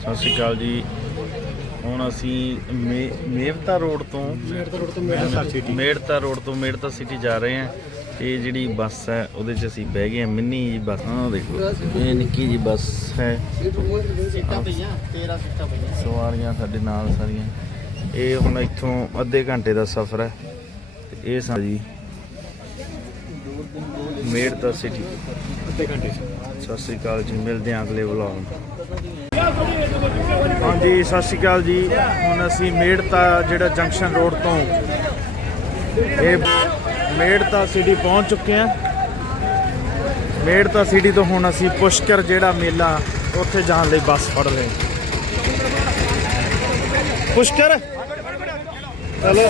ਸਤਿ ਸ਼੍ਰੀ ਅਕਾਲ ਜੀ। ਹੁਣ ਅਸੀਂ ਮੇ- ਮੇਵਤਾ ਰੋਡ ਤੋਂ ਮੇਰਤਾ ਰੋਡ ਤੋਂ ਮੇਰਤਾ ਸਿਟੀ ਮੇੜਤਾ ਰੋਡ ਤੋਂ ਮੇੜਤਾ ਸਿਟੀ ਜਾ ਰਹੇ ਹਾਂ। ਇਹ ਜਿਹੜੀ ਬੱਸ ਹੈ ਉਹਦੇ 'ਚ ਅਸੀਂ ਬਹਿ ਗਏ ਹਾਂ। ਮਿੰਨੀ ਜੀ ਬੱਸ ਆਹ ਦੇਖੋ ਇਹ ਨਿੱਕੀ ਜੀ ਬੱਸ ਹੈ। ਸੀਟਾਂ ਪਈਆਂ 13 ਸੀਟਾਂ ਪਈਆਂ। ਸਵਾਰੀਆਂ ਸਾਡੇ ਨਾਲ ਸਾਰੀਆਂ। ਇਹ ਹੁਣ ਇੱਥੋਂ ਅੱਧੇ ਘੰਟੇ ਦਾ ਸਫ਼ਰ ਹੈ। ਤੇ ਇਹ ਸਾ ਜੀ ਮੇੜਤਾ ਸਿਟੀ ਅੱਧੇ ਘੰਟੇ ਸਤਿ ਸ਼੍ਰੀ ਅਕਾਲ ਜੀ, ਮਿਲਦੇ ਹਾਂ ਅਗਲੇ ਵਲੌਗ ਹਾਂਜੀ, ਸਤਿ ਸ਼੍ਰੀ ਅਕਾਲ ਜੀ। ਹੁਣ ਅਸੀਂ ਮੇੜਤਾ ਜਿਹੜਾ ਜੰਕਸ਼ਨ ਰੋਡ ਤੋਂ ਇਹ ਮੇੜਤਾ ਸਿਟੀ ਪਹੁੰਚ ਚੁੱਕੇ ਹਾਂ। ਮੇੜਤਾ ਸਿਟੀ ਤੋਂ ਹੁਣ ਅਸੀਂ ਪੁਸ਼ਕਰ ਜਿਹੜਾ ਮੇਲਾ ਉੱਥੇ ਜਾਣ ਲਈ ਬੱਸ ਫੜ ਰਹੇ ਪੁਸ਼ਕਰ? ਚਲੋ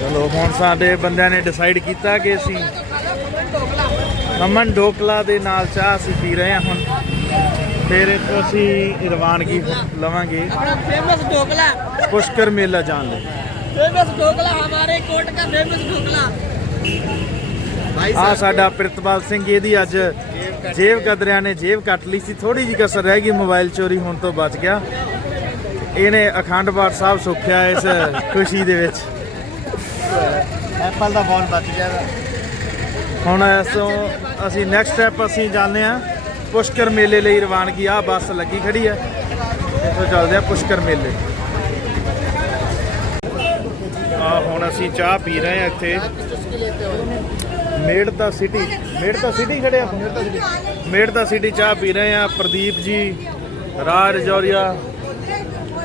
ਚਲੋ, ਹੁਣ ਸਾਡੇ ਬੰਦਿਆਂ ਨੇ ਡਿਸਾਈਡ ਕੀਤਾ ਕਿ ਅਸੀਂ ਅਮਨ ਢੋਕਲਾ ਦੇ ਨਾਲ ਚਾਹ ਅਸੀਂ ਪੀ ਰਹੇ ਹਾਂ ਹੁਣ ਫਿਰ ਇੱਥੋਂ ਅਸੀਂ ਰਵਾਨਗੀ ਲਵਾਂਗੇ अपना फेमस ढोकला ਪੁਸ਼ਕਰ ਮੇਲਾ ਜਾਣ ਲਈ फेमस ढोकला हमारे कोट का फेमस ढोकला ਆ ਸਾਡਾ ਪ੍ਰਿਤਪਾਲ ਸਿੰਘ ਇਹਦੀ ਅੱਜ ਜੇਬ ਕਦਰਿਆਂ ਨੇ ਜੇਬ ਕੱਟ ਲਈ ਸੀ ਥੋੜੀ ਜਿਹੀ ਕਸਰ ਰਹਿ ਗਈ ਮੋਬਾਈਲ ਚੋਰੀ ਹੋਣ ਤੋਂ ਬਚ ਗਿਆ ਇਹਨੇ ਅਖੰਡ ਪਾਠ ਸਾਹਿਬ ਸੁੱਖਿਆ ਇਸ ਖੁਸ਼ੀ ਦੇ ਵਿੱਚ ਐਪਲ ਦਾ ਫੋਨ ਬਚ ਗਿਆ ਹੁਣ ਇਸ ਤੋਂ ਅਸੀਂ ਨੈਕਸਟ ਸਟੈਪ ਅਸੀਂ ਜਾਂਦੇ ਆ ਪੁਸ਼ਕਰ ਮੇਲੇ ਲਈ ਰਵਾਨਗੀ। ਆ ਬੱਸ ਲੱਗੀ ਖੜੀ ਹੈ। ਇੱਥੋਂ ਚੱਲਦੇ ਆ ਪੁਸ਼ਕਰ ਮੇਲੇ। ਆ ਹੁਣ ਅਸੀਂ ਚਾਹ ਪੀ ਰਹੇ ਆ ਇੱਥੇ। ਮੇੜਤਾ ਸਿਟੀ ਮੇੜਤਾ ਸਿਟੀ ਖੜੇ ਆ? ਮੇੜਤਾ ਸਿਟੀ ਚਾਹ ਪੀ ਰਹੇ ਆ ਪ੍ਰਦੀਪ ਜੀ, ਰਾਜ ਜੌਰੀਆ,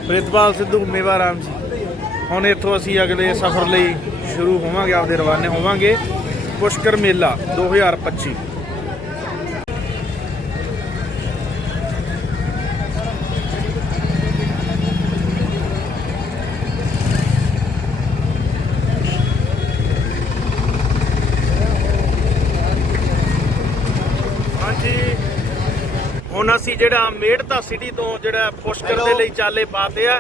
ਪ੍ਰਿਤਪਾਲ ਸਿੱਧੂ, ਮੇਵਾ ਰਾਮ ਜੀ। ਹੁਣ ਇੱਥੋਂ ਅਸੀਂ ਅਗਲੇ ਸਫ਼ਰ ਲਈ ਸ਼ੁਰੂ ਹੋਵਾਂਗੇ, ਆਪਦੇ ਰਵਾਨੇ ਹੋਵਾਂਗੇ। ਪੁਸ਼ਕਰ ਮੇਲਾ 2025 ਹਾਂਜੀ। ਹੁਣ ਅਸੀਂ ਜਿਹੜਾ ਮੇੜਤਾ ਸਿਟੀ ਤੋਂ ਜਿਹੜਾ ਪੁਸ਼ਕਰ ਦੇ ਲਈ ਚਾਲੇ ਪਾਤੇ ਆ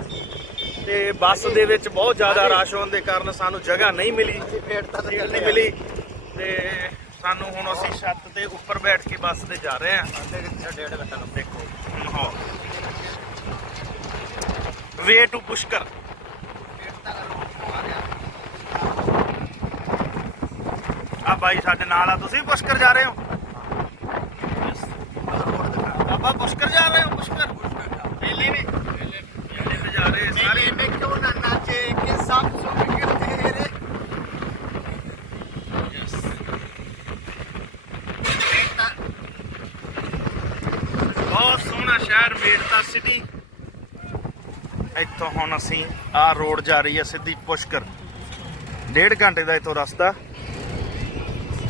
ਤੇ ਬੱਸ ਦੇ ਵਿੱਚ ਬਹੁਤ ਜ਼ਿਆਦਾ ਰਸ਼ ਹੋਣ ਦੇ ਕਾਰਨ ਸਾਨੂੰ ਜਗ੍ਹਾ ਨਹੀਂ ਮਿਲੀ। ਨਹੀਂ ਮਿਲੀ। ਤੇ ਸਾਨੂੰ ਹੁਣ ਅਸੀਂ ਛੱਤ ਤੇ ਉੱਪਰ ਬੈਠ ਕੇ ਬੱਸ ਤੇ ਜਾ ਰਹੇ ਹਾਂ। ਵੇ ਟੂ ਪੁਸ਼ਕਰ ਆ ਬਾਈ ਸਾਡੇ ਨਾਲ ਆ ਤੁਸੀਂ? ਪੁਸ਼ਕਰ ਜਾ ਰਹੇ ਹੋ? ਬਾਬਾ ਪੁਸ਼ਕਰ ਜਾ ਰਹੇ ਹੋ ਪੁਸ਼ਕਰ ਮੇਲੇ ਨੇ ਮੇਲੇ ਜਾ ਰਹੇ ਸਾਰੇ? ਮੇਲੇ ਕਿਉਂ ਨਾ ਨਾਚੇ? ਕਿ ਸਭ ਮੇੜਤਾ ਸਿਟੀ ਇੱਥੋਂ ਹੁਣ ਅਸੀਂ ਆਹ ਰੋਡ ਜਾ ਰਹੀ ਹੈ ਸਿੱਧੀ ਪੁਸ਼ਕਰ। ਡੇਢ ਘੰਟੇ ਦਾ ਇੱਥੋਂ ਰਸਤਾ।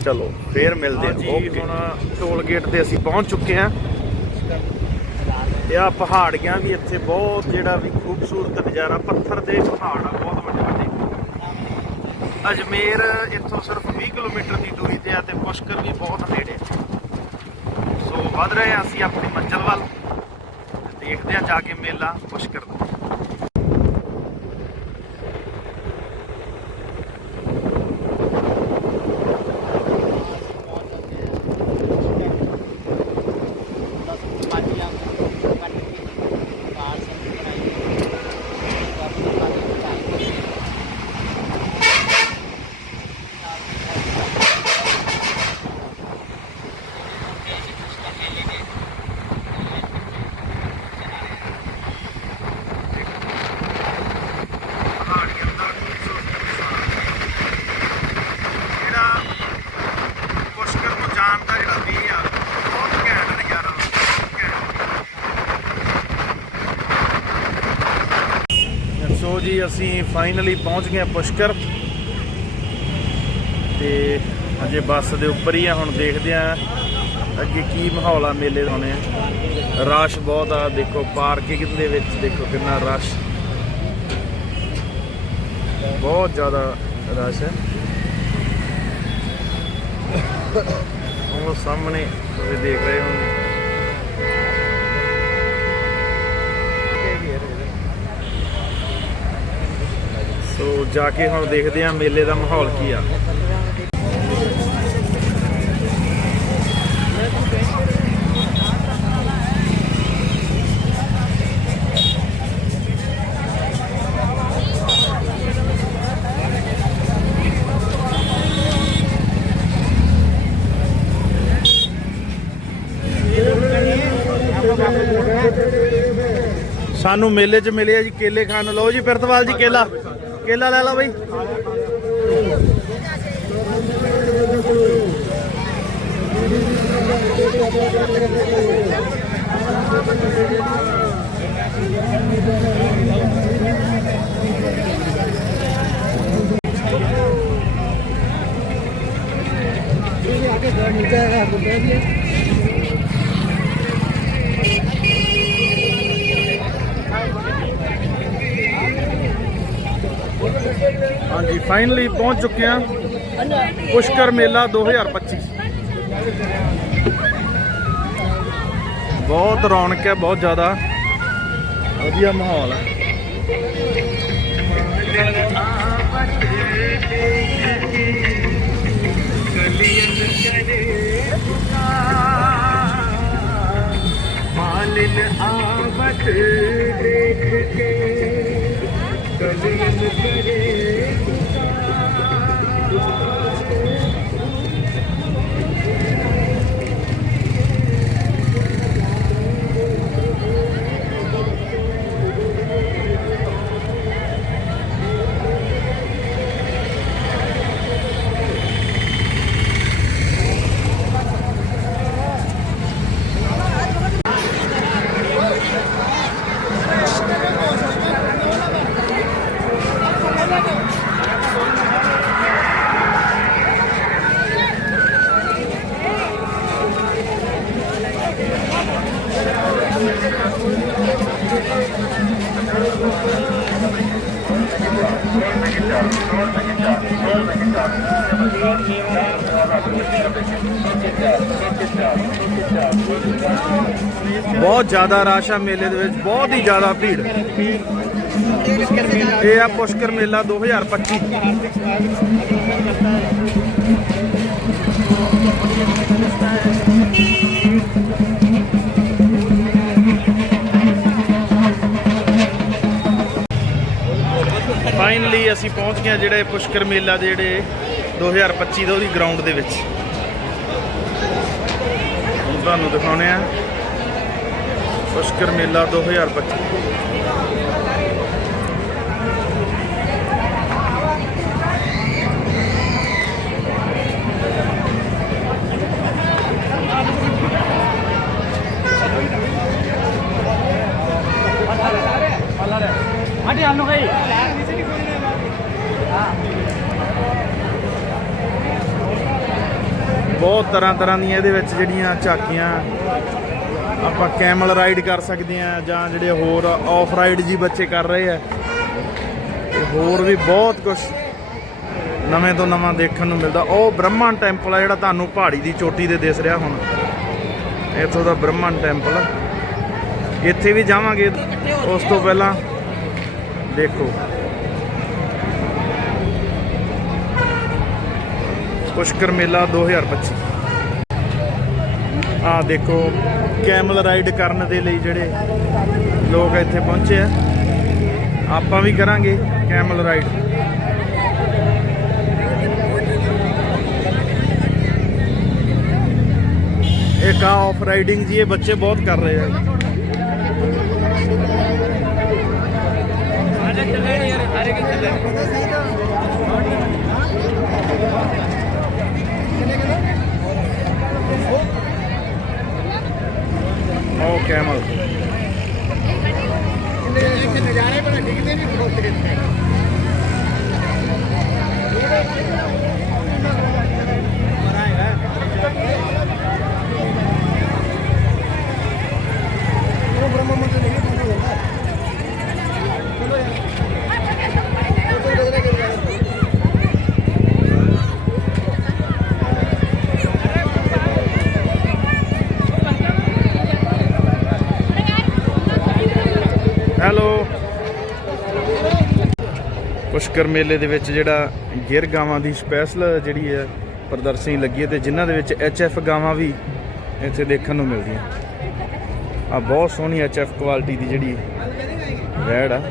ਚਲੋ ਫੇਰ ਮਿਲਦੇ ਹਾਂ। ਓਕੇ ਹੁਣ ਟੋਲ ਗੇਟ ਤੇ ਅਸੀਂ ਪਹੁੰਚ ਚੁੱਕੇ ਹਾਂ। ਇਹ ਆ ਪਹਾੜੀਆਂ ਵੀ ਇੱਥੇ ਬਹੁਤ ਜਿਹੜਾ ਵੀ ਖੂਬਸੂਰਤ ਨਜ਼ਾਰਾ ਪੱਥਰ ਦੇ ਪਹਾੜ ਆ ਬਹੁਤ ਵੱਡੇ ਵੱਡੇ। ਅਜਮੇਰ ਇੱਥੋਂ ਸਿਰਫ 20 ਕਿਲੋਮੀਟਰ ਦੀ ਦੂਰੀ ਤੇ ਆ ਤੇ ਪੁਸ਼ਕਰ ਵੀ ਬਹੁਤ ਨੇੜੇ। ਆ। ਸੋ ਵਧ ਰਹੇ ਹਾਂ ਅਸੀਂ ਆਪਣੀ ਮੰਜ਼ਿਲ ਵੱਲ। ਦੇਖਦੇ ਹਾਂ ਜਾ ਕੇ ਮੇਲਾ ਪੁਸ਼ਕਰ ਦਾ ਪਹਾੜੀਆਂ ਦਾ ਖੂਬਸੂਰਤ ਨਜ਼ਾਰਾ। ਜਿਹੜਾ ਪੁਸ਼ਕਰ ਨੂੰ ਜਾਣ ਦਾ ਜਿਹੜਾ ਵੇ ਆ ਬਹੁਤ ਘੈਂਟ ਨਜ਼ਾਰਾ ਘੈਂਟ। ਜੀ, ਅਸੀਂ ਫਾਈਨਲੀ ਪਹੁੰਚ ਗਏ ਪੁਸ਼ਕਰ। ਤੇ ਅਜੇ ਬੱਸ ਦੇ ਉੱਪਰ ਹੀ ਆ, ਹੁਣ ਦੇਖਦੇ ਆ ਅੱਗੇ ਕੀ ਮਾਹੌਲ ਆ ਮੇਲੇ ਦਾ ਹੋਣੇ। ਰਸ਼ ਬਹੁਤ ਆ, ਦੇਖੋ ਪਾਰਕਿੰਗ ਦੇ ਵਿੱਚ, ਦੇਖੋ ਕਿੰਨਾ ਰਸ਼। ਬਹੁਤ ਜ਼ਿਆਦਾ ਰਸ਼ ਹੈ। ਉਹ ਸਾਹਮਣੇ ਤੁਸੀਂ ਦੇਖ ਰਹੇ ਹੋ ਸੋ ਜਾ ਕੇ ਹੁਣ ਦੇਖਦੇ ਆ ਮੇਲੇ ਦਾ ਮਾਹੌਲ ਕੀ ਆ। ਸਾਨੂੰ ਮੇਲੇ 'ਚ ਮਿਲਿਆ ਜੀ, ਕੇਲੇ ਖਾਣ। ਲਓ ਜੀ ਫਿਰਤਵਾਲ ਜੀ, ਕੇਲਾ। ਕੇਲਾ ਲੈ ਲਓ ਬਈ हाँ जी फाइनली पहुँच चुके हैं पुष्कर मेला 2025 बहुत रौनक है बहुत ज़्यादा वजिया माहौल है ಕಡೆಯಲ್ಲಿ करे ਮੇਲੇ ਦੇ ਵਿੱਚ ਬਹੁਤ ਹੀ ਜ਼ਿਆਦਾ ਭੀੜ। ਇਹ ਆ ਪੁਸ਼ਕਰ ਮੇਲਾ 2025 ਫਾਈਨਲੀ ਅਸੀਂ ਪਹੁੰਚ ਗਏ ਜਿਹੜੇ ਪੁਸ਼ਕਰ ਮੇਲਾ ਦੇ ਜਿਹੜੇ 2025 ਦੇ ਉਹਦੀ ਗਰਾਊਂਡ ਦੇ ਵਿੱਚ। ਤੁਹਾਨੂੰ ਦਿਖਾਉਣੇ ਆ। ਪੁਸ਼ਕਰ ਮੇਲਾ 2025 ਬਹੁਤ ਤਰ੍ਹਾਂ ਤਰ੍ਹਾਂ ਦੀਆਂ ਇਹਦੇ ਵਿੱਚ ਜਿਹੜੀਆਂ ਝਾਕੀਆਂ ਆਪਾਂ ਕੈਮਲ ਰਾਈਡ ਕਰ ਸਕਦੇ ਆ ਜਾਂ ਜਿਹੜੇ ਹੋਰ ਆਫ ਰਾਈਡ ਜੀ ਬੱਚੇ ਕਰ ਰਹੇ ਆ। ਤੇ ਹੋਰ ਵੀ ਬਹੁਤ ਕੁਝ ਨਵੇਂ ਤੋਂ ਨਵਾਂ ਦੇਖਣ ਨੂੰ ਮਿਲਦਾ। ਉਹ ਬ੍ਰਹਮਣ ਟੈਂਪਲ ਆ ਜਿਹੜਾ ਤੁਹਾਨੂੰ ਪਹਾੜੀ ਦੀ ਚੋਟੀ ਤੇ ਦਿਸ ਰਿਹਾ ਹੁਣ। ਇੱਥੋਂ ਦਾ ਬ੍ਰਹਮਣ ਟੈਂਪਲ ਇੱਥੇ ਵੀ ਜਾਵਾਂਗੇ। ਉਸ ਤੋਂ ਪਹਿਲਾਂ ਦੇਖੋ। ਪੁਸ਼ਕਰ ਮੇਲਾ 2025 ਆ ਦੇਖੋ ਕੈਮਲ ਰਾਈਡ ਕਰਨ ਦੇ ਲਈ ਜਿਹੜੇ ਲੋਕ ਇੱਥੇ ਪਹੁੰਚੇ ਆ। ਆਪਾਂ ਵੀ ਕਰਾਂਗੇ ਕੈਮਲ ਰਾਈਡ ਇੱਕ ਆ ਆਫ ਰਾਈਡਿੰਗ ਜੀ, ਇਹ ਬੱਚੇ ਬਹੁਤ ਕਰ ਰਹੇ ਆ। ਉਹ ਕੈਮਲ ਓ ਕੈਮਲ ਇਹ ਨਜ਼ਾਰੇ ਬਣਾ ਡਿੱਗਦੇ ਨਹੀਂ ਖੋਤੇ ਪੁਸ਼ਕਰ ਮੇਲੇ ਦੇ ਵਿੱਚ ਜਿਹੜਾ ਗਿਰ ਗਾਵਾਂ ਦੀ ਸਪੈਸ਼ਲ ਜਿਹੜੀ ਹੈ ਪ੍ਰਦਰਸ਼ਨੀ ਲੱਗੀ ਹੈ ਤੇ ਜਿਨ੍ਹਾਂ ਦੇ ਵਿੱਚ ਐਫ ਗਾਵਾਂ ਵੀ ਇੱਥੇ ਦੇਖਣ ਨੂੰ ਮਿਲਦੀਆਂ। ਆ ਬਹੁਤ ਸੋਹਣੀ ਐਫ ਕੁਆਲਿਟੀ ਦੀ ਜਿਹੜੀ ਵੈੜ ਆ।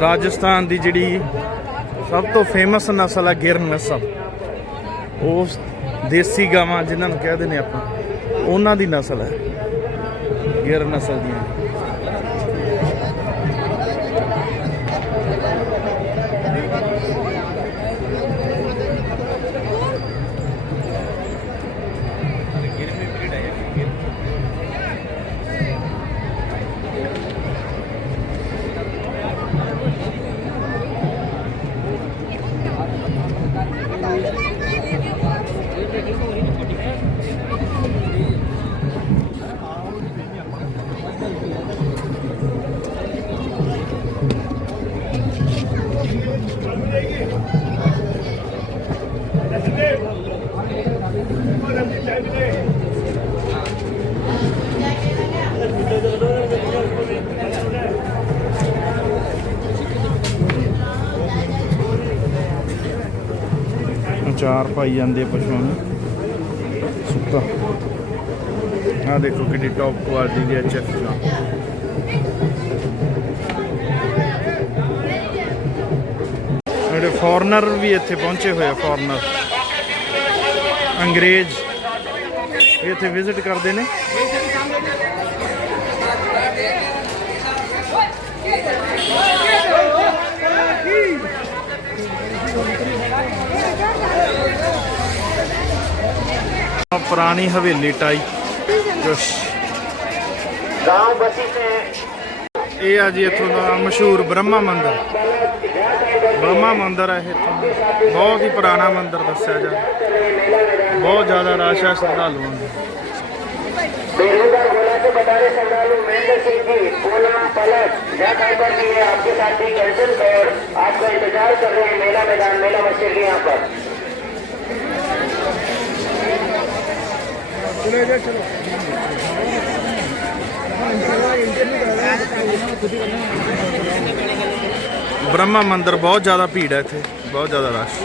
ਰਾਜਸਥਾਨ ਦੀ ਜਿਹੜੀ ਸਭ ਤੋਂ ਫੇਮਸ ਨਸਲ ਹੈ ਗਿਰ ਨਸਲ। ਉਸ ਦੇਸੀ ਗਾਵਾਂ ਜਿਨ੍ਹਾਂ ਨੂੰ ਕਹਿੰਦੇ ਨੇ ਆਪਾਂ। ਉਹਨਾਂ ਦੀ ਨਸਲ ਹੈ। ਗਿਰ ਨਸਲ ਦੀਆਂ। ਅਚਾਰ ਪਾਈ ਜਾਂਦੇ ਪਸ਼ੂਆਂ ਨੂੰ। ਸੁੱਕਾ। ਆ ਦੇਖੋ ਕਿੰਨੀ ਟੌਪ ਕੁਆਲਿਟੀ ਦੀ ਐਚਐਫ ਜਿਹੜੇ ਫੋਰਨਰ ਵੀ ਇੱਥੇ ਪਹੁੰਚੇ ਹੋਏ ਆ ਫੋਰਨਰ ਅੰਗਰੇਜ਼। ਵੀ ਇੱਥੇ ਵਿਜ਼ਿਟ ਕਰਦੇ ਨੇ। ਪੁਰਾਣੀ ਹਵੇਲੀ ਟਾਈਪ ਜੋਸ਼ गांव बसी में ਇਹ ਆ ਜੀ ਇੱਥੋਂ ਦਾ ਮਸ਼ਹੂਰ ਬ੍ਰਹਮਾ ਮੰਦਿਰ ਬ੍ਰਹਮਾ ਮੰਦਿਰ ਹੈ ਇੱਥੋਂ ਦਾ। ਬਹੁਤ ਹੀ ਪੁਰਾਣਾ ਮੰਦਿਰ ਦੱਸਿਆ ਜਾ ਬਹੁਤ ਜ਼ਿਆਦਾ ਰਸ਼ ਹੈ ਸ਼ਰਧਾਲੂਆਂ ਦਾ बेरोजगार बोला के बता रहे श्रद्धालु महेंद्र सिंह जी बोला पलट जय खाइबर जी है आपके साथ ही कैंसिल और आपका इंतजार कर रहे हैं मेला मैदान मेला मस्जिद के यहाँ पर ਬ੍ਰਹਮਾ ਮੰਦਿਰ ਬਹੁਤ ਜ਼ਿਆਦਾ ਭੀੜ ਹੈ ਇੱਥੇ, ਬਹੁਤ ਜ਼ਿਆਦਾ ਰਸ਼।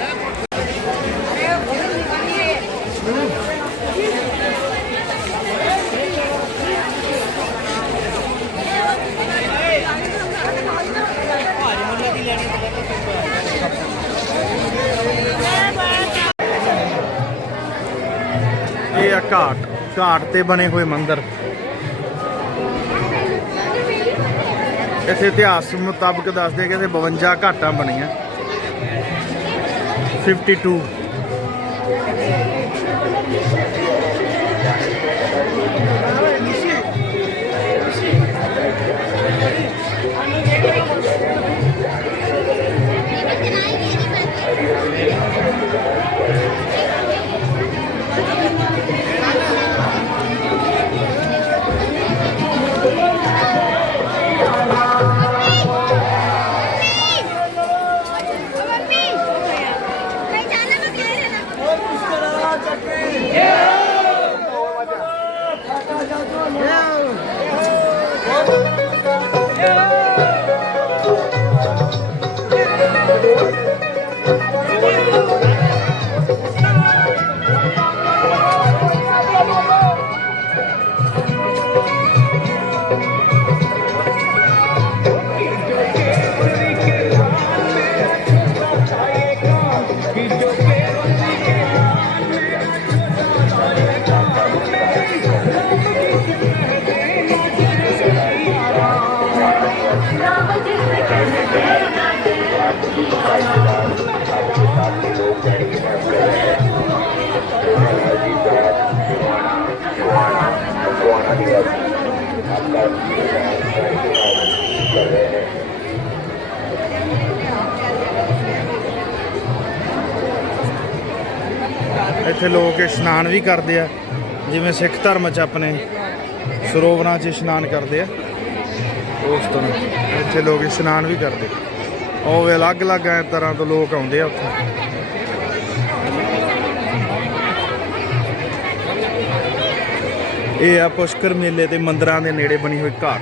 ਇਹ ਆ ਘਾਟ ਘਾਟ ਤੇ ਬਣੇ ਹੋਏ ਮੰਦਿਰ। ਇੱਥੇ ਇਤਿਹਾਸ ਮੁਤਾਬਕ ਦੱਸਦੇ ਕਿ ਇੱਥੇ 52 ਘਾਟਾਂ ਬਣੀਆਂ। 52 ਇੱਥੇ ਲੋਕ ਇਸ਼ਨਾਨ ਵੀ ਕਰਦੇ ਆ। ਜਿਵੇਂ ਸਿੱਖ ਧਰਮ 'ਚ ਆਪਣੇ ਸਰੋਵਰਾਂ 'ਚ ਇਸ਼ਨਾਨ ਕਰਦੇ ਆ। ਉਸ ਤਰ੍ਹਾਂ ਇੱਥੇ ਲੋਕ ਇਸ਼ਨਾਨ ਵੀ ਕਰਦੇ। ਉਹ ਵੀ ਅਲੱਗ-ਅਲੱਗ ਤਰ੍ਹਾਂ ਤੋਂ ਲੋਕ ਆਉਂਦੇ ਆ ਉੱਥੇ। ਇਹ ਆ ਪੁਸ਼ਕਰ ਮੇਲੇ ਤੇ ਮੰਦਰਾਂ ਦੇ ਨੇੜੇ ਬਣੀ ਹੋਈ ਘਾਟ।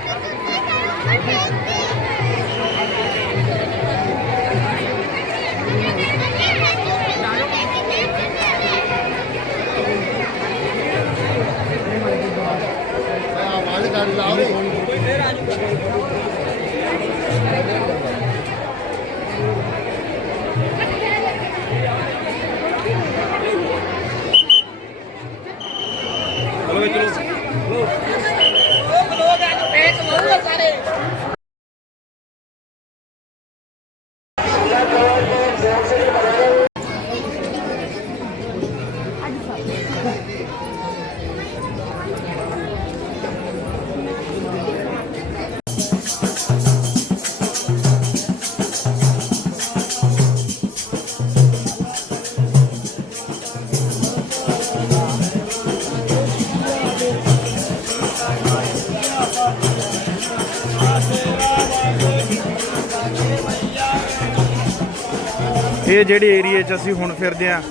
ਇਹ ਜਿਹੜੇ ਏਰੀਏ 'ਚ ਅਸੀਂ ਹੁਣ ਫਿਰਦੇ ਆ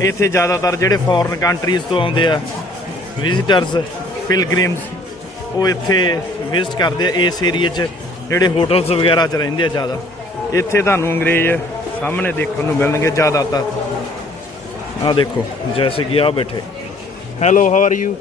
ਇੱਥੇ ਜ਼ਿਆਦਾਤਰ ਜਿਹੜੇ ਫੋਰਨ ਕੰਟਰੀਜ਼ ਤੋਂ ਆਉਂਦੇ ਆ ਵਿਜ਼ਿਟਰਸ ਪਿਲਗ੍ਰਿਮਸ ਉਹ ਇੱਥੇ ਵਿਜ਼ਿਟ ਕਰਦੇ ਆ ਇਸ ਏਰੀਏ 'ਚ, ਜਿਹੜੇ ਹੋਟਲਸ ਵਗੈਰਾ 'ਚ ਰਹਿੰਦੇ ਆ ਜ਼ਿਆਦਾ। ਇੱਥੇ ਤੁਹਾਨੂੰ ਅੰਗਰੇਜ਼ ਸਾਹਮਣੇ ਦੇਖਣ ਨੂੰ ਮਿਲਣਗੇ ਜ਼ਿਆਦਾਤਰ। ਆ ਦੇਖੋ, ਜੈਸੇ ਕਿ ਆ ਬੈਠੇ। Hello how are you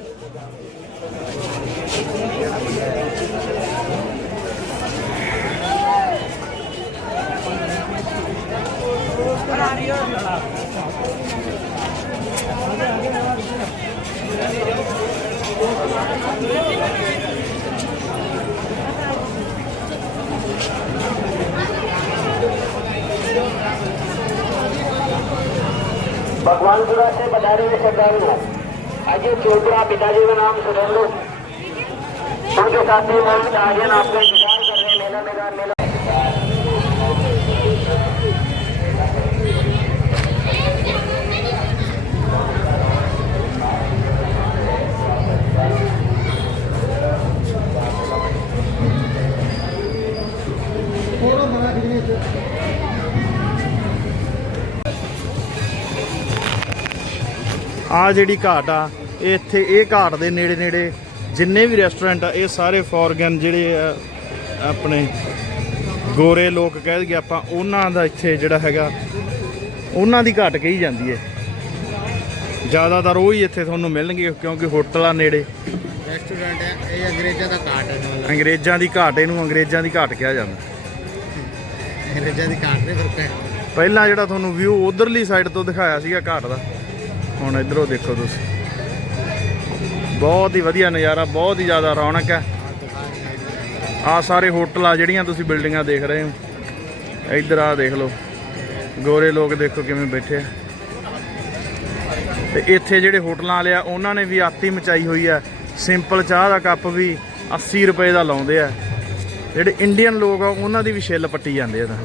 Bhagwanpura से पधारे हुए श्रद्धालु अजय चोपड़ा पिताजी का नाम सुरेंद्र उनके साथी मोहम्मद आर्यन आपका इंतजार कर रहे हैं मेला मैदान मेला ਆ ਜਿਹੜੀ ਘਾਟ ਆ ਇਹ ਇੱਥੇ ਇਹ ਘਾਟ ਦੇ ਨੇੜੇ ਨੇੜੇ ਜਿੰਨੇ ਵੀ ਰੈਸਟੋਰੈਂਟ ਆ ਇਹ ਸਾਰੇ ਫੋਰਗਨ ਜਿਹੜੇ ਆਪਣੇ ਗੋਰੇ ਲੋਕ ਕਹਿ ਦਈਏ ਆਪਾਂ ਉਹਨਾਂ ਦਾ ਇੱਥੇ ਜਿਹੜਾ ਹੈਗਾ ਉਹਨਾਂ ਦੀ ਘਾਟ ਕਹੀ ਜਾਂਦੀ ਹੈ। ਜ਼ਿਆਦਾਤਰ ਉਹ ਹੀ ਇੱਥੇ ਤੁਹਾਨੂੰ ਮਿਲਣਗੇ ਕਿਉਂਕਿ ਹੋਟਲ ਆ ਨੇੜੇ। ਰੈਸਟੋਰੈਂਟ ਹੈ ਇਹ ਅੰਗਰੇਜ਼ਾਂ ਦਾ ਕਾਟ ਹੈ ਅੰਗਰੇਜ਼ਾਂ ਦੀ ਘਾਟ ਇਹਨੂੰ ਅੰਗਰੇਜ਼ਾਂ ਦੀ ਘਾਟ ਕਿਹਾ ਜਾਂਦਾ। ਅੰਗਰੇਜ਼ਾਂ ਦੀ ਕਾਟ ਦੇ ਫ਼ਰਕ ਹੈ ਪਹਿਲਾਂ ਜਿਹੜਾ ਤੁਹਾਨੂੰ ਵਿਊ ਉਧਰਲੀ ਸਾਈਡ ਤੋਂ ਦਿਖਾਇਆ ਸੀਗਾ ਘਾਟ ਦਾ ਹੁਣ ਇਧਰੋਂ ਦੇਖੋ ਤੁਸੀਂ। ਬਹੁਤ ਹੀ ਵਧੀਆ ਨਜ਼ਾਰਾ, ਬਹੁਤ ਹੀ ਜ਼ਿਆਦਾ ਰੌਣਕ ਹੈ। ਆ ਸਾਰੇ ਹੋਟਲ ਆ ਜਿਹੜੀਆਂ ਤੁਸੀਂ ਬਿਲਡਿੰਗਾਂ ਦੇਖ ਰਹੇ ਹੋ, ਇੱਧਰ ਆ ਦੇਖ ਲਓ। ਗੋਰੇ ਲੋਕ ਦੇਖੋ ਕਿਵੇਂ ਬੈਠੇ ਆ। ਤੇ ਇੱਥੇ ਜਿਹੜੇ ਹੋਟਲਾਂ ਵਾਲੇ ਆ, ਉਹਨਾਂ ਨੇ ਵੀ ਆਤੀ ਮਚਾਈ ਹੋਈ ਆ। ਸਿੰਪਲ ਚਾਹ ਦਾ ਕੱਪ ਵੀ 80 ਰੁਪਏ ਦਾ ਲਾਉਂਦੇ ਆ। ਜਿਹੜੇ ਇੰਡੀਅਨ ਲੋਕ ਆ, ਉਹਨਾਂ ਦੀ ਵੀ ਛਿੱਲ ਪੱਟੀ ਜਾਂਦੇ ਆ ਤਾਂ।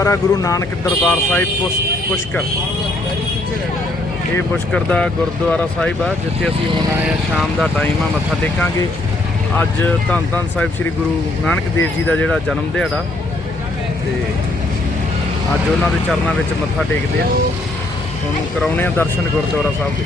ਗੁਰਦੁਆਰਾ ਗੁਰੂ ਨਾਨਕ ਦਰਬਾਰ ਸਾਹਿਬ ਪੁਸ਼ਕਰ। ਇਹ ਪੁਸ਼ਕਰ ਦਾ ਗੁਰਦੁਆਰਾ ਸਾਹਿਬ ਆ, ਜਿੱਥੇ ਅਸੀਂ ਹੁਣ ਆਏ ਆ, ਸ਼ਾਮ ਦਾ ਟਾਈਮ ਆ, ਮੱਥਾ ਟੇਕਾਂਗੇ। ਅੱਜ ਧੰਨ ਧੰਨ ਸਾਹਿਬ ਸ੍ਰੀ ਗੁਰੂ ਨਾਨਕ ਦੇਵ ਜੀ ਦਾ ਜਿਹੜਾ ਜਨਮ ਦਿਹਾੜਾ, ਤੇ ਅੱਜ ਉਹਨਾਂ ਦੇ ਚਰਨਾਂ ਵਿੱਚ ਮੱਥਾ ਟੇਕਦੇ ਆ। ਤੁਹਾਨੂੰ ਕਰਾਉਣੇ ਆ ਦਰਸ਼ਨ ਗੁਰਦੁਆਰਾ ਸਾਹਿਬ ਦੇ।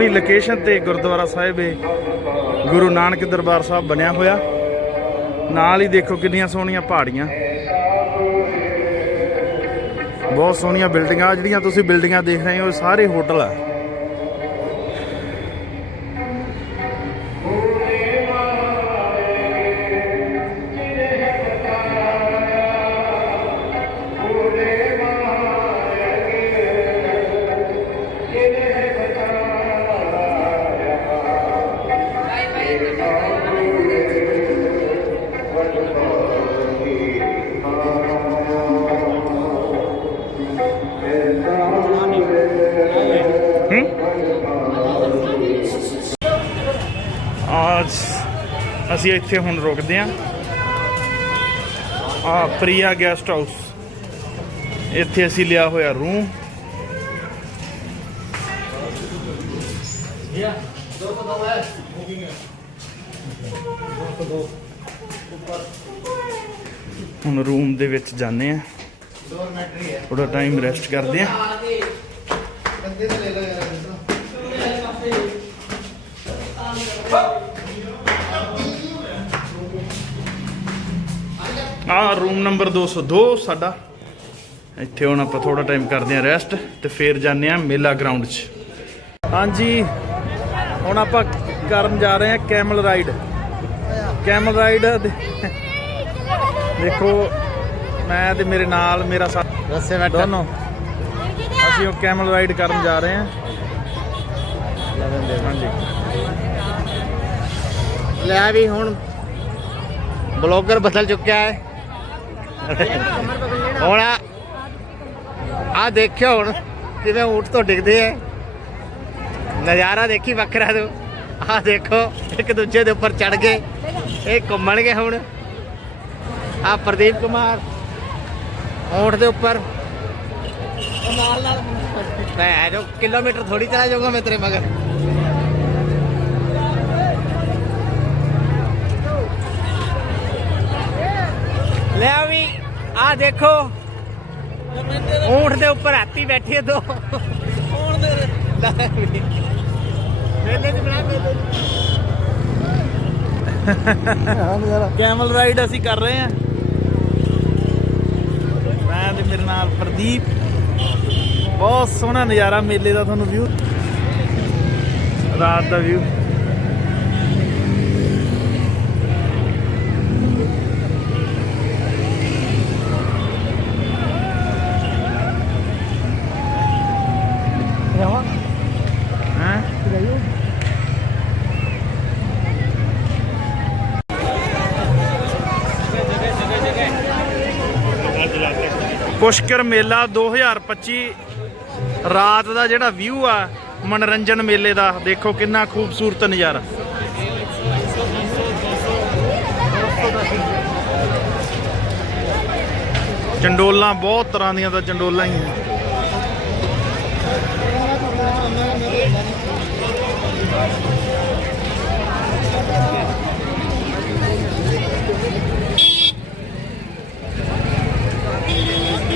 ਸੋਹਣੀ ਲੋਕੇਸ਼ਨ ਤੇ ਗੁਰਦੁਆਰਾ ਸਾਹਿਬ ਹੈ ਗੁਰੂ ਨਾਨਕ ਦਰਬਾਰ ਸਾਹਿਬ ਬਣਿਆ ਹੋਇਆ। ਨਾਲ ਹੀ ਦੇਖੋ ਕਿੰਨੀਆਂ ਸੋਹਣੀਆਂ ਪਹਾੜੀਆਂ। ਬਹੁਤ ਸੋਹਣੀਆਂ ਬਿਲਡਿੰਗਾਂ ਜਿਹੜੀਆਂ ਤੁਸੀਂ ਬਿਲਡਿੰਗਾਂ ਦੇਖ ਰਹੇ ਹੋ, ਇਹ ਸਾਰੇ ਹੋਟਲ ਆ। ਅਸੀਂ ਇੱਥੇ ਹੁਣ ਰੁਕਦੇ ਆਂ ਆ ਪ੍ਰੀਆ ਗੈਸਟ ਹਾਊਸ ਇੱਥੇ ਅਸੀਂ ਲਿਆ ਹੋਇਆ ਰੂਮ ਹੁਣ ਰੂਮ ਦੇ ਵਿੱਚ ਜਾਂਦੇ ਆ ਡੋਰਮੈਟਰੀ ਥੋੜਾ ਟਾਈਮ ਰੈਸਟ ਕਰਦੇ ਆ ਬੰਦੇ ਤੋਂ ਲੈ ਲਓ ਯਾਰ ਆ ਰੂਮ ਨੰਬਰ 202 ਸਾਡਾ। ਇੱਥੇ ਹੁਣ ਆਪਾਂ ਥੋੜਾ ਟਾਈਮ ਕਰਦੇ ਆ ਰੈਸਟ ਤੇ ਫੇਰ ਜਾਂਦੇ ਆ ਮੇਲਾ ਗਰਾਊਂਡ 'ਚ। ਹਾਂਜੀ ਹੁਣ ਆਪਾਂ ਕਰਨ ਜਾ ਰਹੇ ਆ ਕੈਮਲ ਰਾਈਡ ਕੈਮਲ ਰਾਈਡ ਦੇਖੋ ਮੈਂ ਤੇ ਮੇਰੇ ਨਾਲ ਮੇਰਾ ਸਾਥ ਰਸੇ ਬੈਠਾ। ਦੋਨੋਂ। ਅਸੀਂ ਉਹ ਕੈਮਲ ਰਾਈਡ ਕਰਨ ਜਾ ਰਹੇ ਆ ਹਾਂਜੀ। ਲੈ ਵੀ ਹੁਣ ਬਲੌਗਰ ਬਦਲ ਚੁੱਕਿਆ ਹੈ। ਹੁਣ ਆ ਦੇਖਿਓ ਹੁਣ ਕਿਵੇਂ ਊਠ ਤੋਂ ਡਿੱਗਦੇ ਐ। ਨਜ਼ਾਰਾ ਦੇਖੀ ਵੱਖਰਾ ਤੂੰ। ਆ ਦੇਖੋ, ਇੱਕ ਦੂਜੇ ਦੇ ਉੱਪਰ ਚੜ ਗਏ। ਇਹ ਘੁੰਮਣਗੇ ਹੁਣ। ਆ ਪ੍ਰਦੀਪ ਕੁਮਾਰ ਊਠ ਦੇ ਉੱਪਰ। ਮੈਂ ਜੋ ਕਿਲੋਮੀਟਰ ਥੋੜੀ ਚਲਾ ਜਾਊਗਾ ਮੈਂ ਤੇਰੇ ਮਗਰ। ਲੈ ਵੀ। ਆ ਦੇਖੋ। ਊਂਠ ਦੇ ਉੱਪਰ ਹਾਥੀ ਬੈਠੀ ਦੋ ਕੌਣ ਦੇ। ਮੇਲੇ ਚ ਬਣਾ ਮੇਲੇ ਕੈਮਲ ਰਾਈਡ ਅਸੀਂ ਕਰ ਰਹੇ ਹਾਂ। ਮੈਂ ਤੇ ਮੇਰੇ ਨਾਲ ਪ੍ਰਦੀਪ। ਬਹੁਤ ਸੋਹਣਾ ਨਜ਼ਾਰਾ ਮੇਲੇ ਦਾ ਤੁਹਾਨੂੰ ਵਿਊ ਰਾਤ ਦਾ ਵਿਊ ਪੁਸ਼ਕਰ ਮੇਲਾ 2025 ਰਾਤ ਦਾ ਜਿਹੜਾ ਵਿਊ ਆ, ਮਨੋਰੰਜਨ ਮੇਲੇ ਦਾ, ਦੇਖੋ ਕਿੰਨਾ ਖੂਬਸੂਰਤ ਨਜ਼ਾਰਾ। ਚੰਡੋਲਾਂ ਬਹੁਤ ਤਰ੍ਹਾਂ ਦੀਆਂ ਤਾਂ ਚੰਡੋਲਾਂ ਹੀ